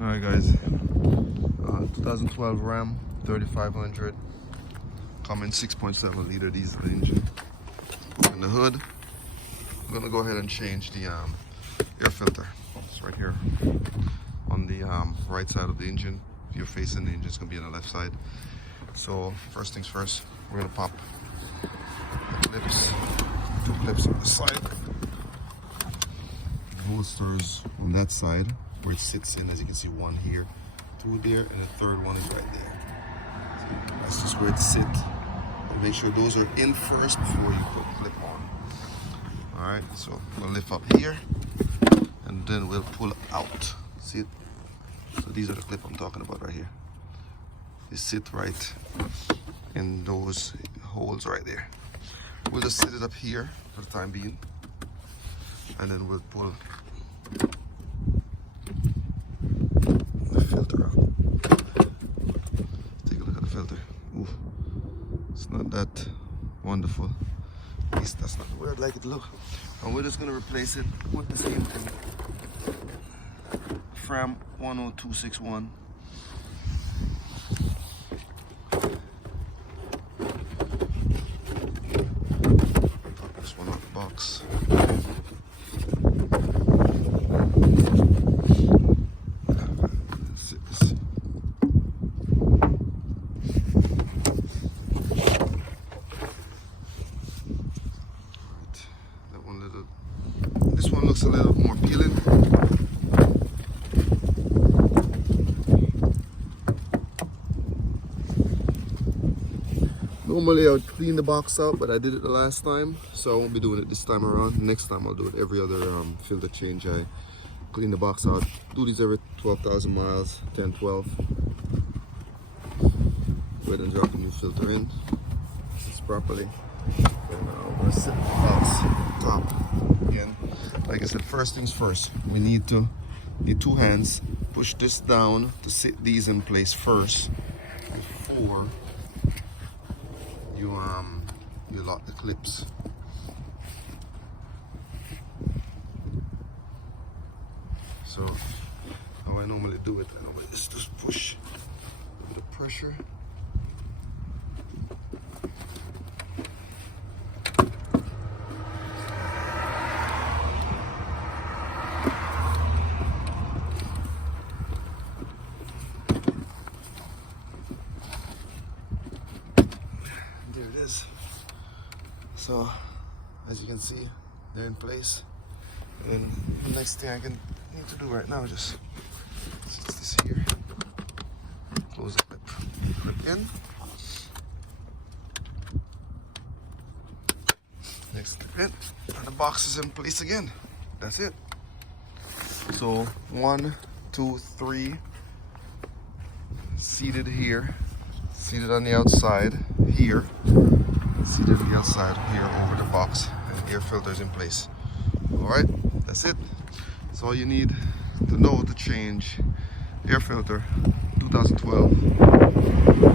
Alright guys, 2012 Ram 3500 Cummins 6.7 liter diesel engine. In the hood, I'm gonna go ahead and change the air filter. It's right here on the right side of the engine. If you're facing the engine, it's gonna be on the left side. So first things first, we're gonna pop the clips, two clips on the side, holsters on that side where it sits in. As you can see, one here, two there, and the third one is right there. So that's just where it sits. And make sure those are in first before you put the clip on. All right, so we'll lift up here and then we'll pull out. See it? So these are the clip I'm talking about right here. They sit right in those holes right there. We'll just set it up here for the time being, and then we'll pull the filter out. Take a look at the filter. Ooh, it's not that wonderful. At least that's not the way I'd like it to look. And we're just gonna replace it with the same thing. Fram 10261. Pop this one out the box. Let's sit this. Right. That one little. This one looks a little more peeling. Normally I would clean the box out, but I did it the last time, so I won't be doing it this time around. Next time I'll do it every other filter change. I clean the box out. Do these every 12,000 miles, 10, 12. Go ahead and drop a new filter in. This is properly. And now I'm gonna set the box top again. Like I said, first things first. We need two hands. Push this down to sit these in place first before you lock the clips. So how I normally do it, I normally just push with the pressure. There it is. So as you can see, they're in place. And the next thing I need to do right now is just sit this here. Close the clip in. Next clip in. And the box is in place again. That's it. So 1, 2, 3. Seated here. Seated on the outside here. Seated on the outside here over the box, and air filters in place. Alright, that's it. That's all you need to know to change air filter 2012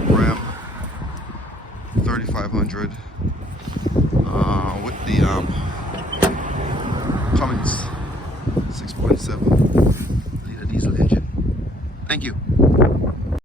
Ram 3500 with the Cummins 6.7 liter diesel engine. Thank you.